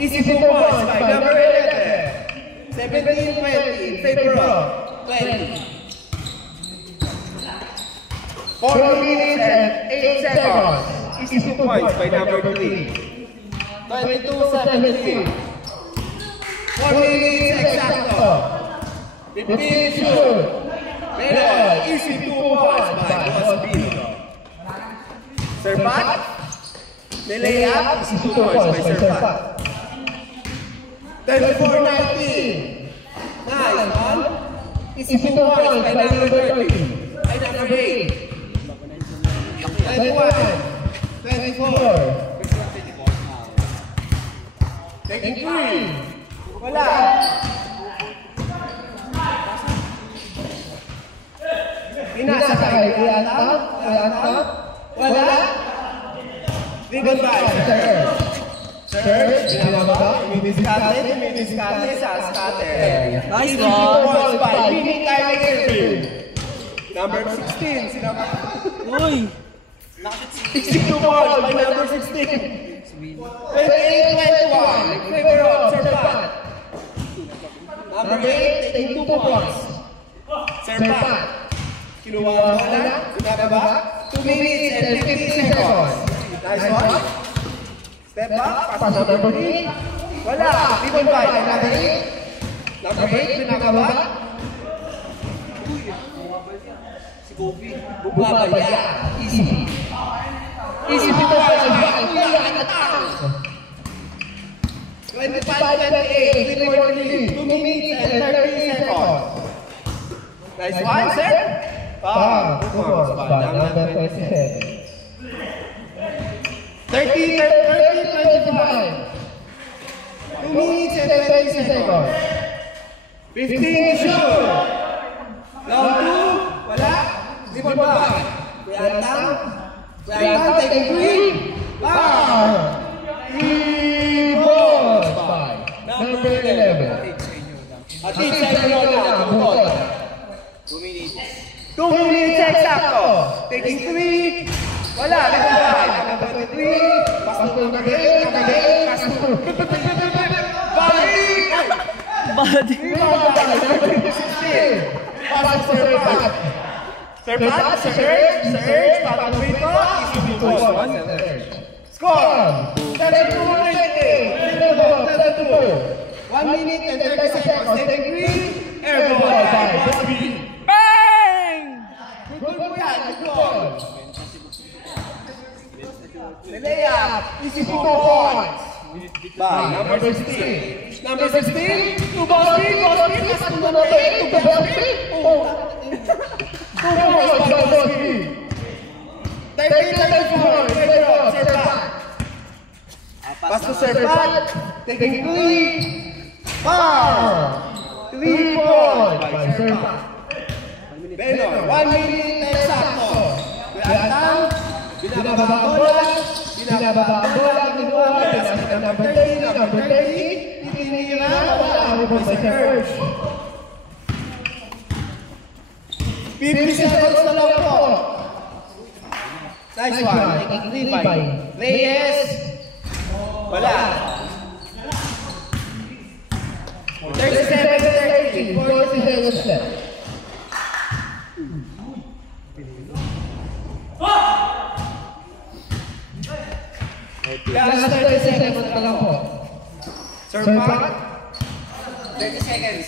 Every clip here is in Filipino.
Easy 2 points by number 11. 17-20 in favor of 20. 4 minutes and 8 seconds. Easy 2 points by number 3. 22-17. 4 minutes exacto. 15 shoot. Pero easy 2 points by Osbino. Serpat. The layup, easy 2 points by Serpat. 34-19. Nice one. Easy 2 points by number 30. By number 8. 21. 24. Taking 3. Wala. Inasa kay Kuyanta. Wala. Rebound by Serge. Serge, ginagawa. Miniskate sa scatter. Nice one. one. By Mini Kylie Irving. Number 16. Sinama. Uy. 62 balls by number 16. 28-21. Favor of Serpat. Number 8, taking 2 points. Serpat. Kinuha ang bola. Ginagawa. 2 minutes and 15 seconds. Nice one. Step back. Pass to number 3. Wala. Rebound by number 8. Number 8, ginagawa. Si Kobe. Bumabaya. Easy. Easy to watch. 25-28. 2 minutes and 30 seconds. Nice one, sir. Performance by number 27. 30-25. 2 minutes and 20 seconds. 15 shoot. Round 2. Wala. Rebound back. Kuyantang taking 3. Rebound by number 11. At least sa inyo na. 2 minutes. 2 minutes exacto. Taking 3. Wala. Rebound by number 23. Pass to number 8. Pass to Body. Rebound by number 16. Pass to Serpat. Serpat, Serge, Pataguito, easy 2 points. Score! 32-20. 1 minute and 30 seconds. Taking 3. Airball by Bobby. Bang! Good po yan. Good ball. The layup. Easy 2 points. By number 16. Number 16. To Bobby. Bobby. Pass to number 8. To Bobby. 2 points by Bobby. 30-34. Serpat. Pass to Serpat. Taking 3. 3 points by Serpat. Benor, 1 minute exacto. Kuyantang, binababa ang bola, kinuha, number 30, itinira, wala, rebound by Serge. 50 seconds na lang po. Nice one, taking 3 by Reyes. Wala. 37-30, 40 seconds left. Last 30 seconds na lang po. Serpat. 30 seconds.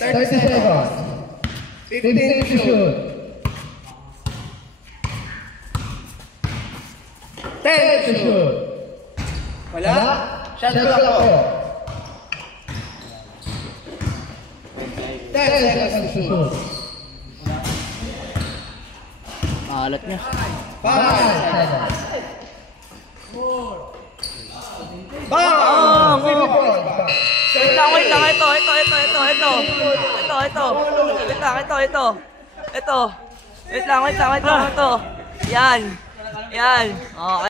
15 to shoot. 10 to shoot. Wala? Shot clock po. 10 seconds to shoot. Alat niya. 5 seconds. 4. Bang! Wait lang, ito. Wait lang, ito. Yan. Okay.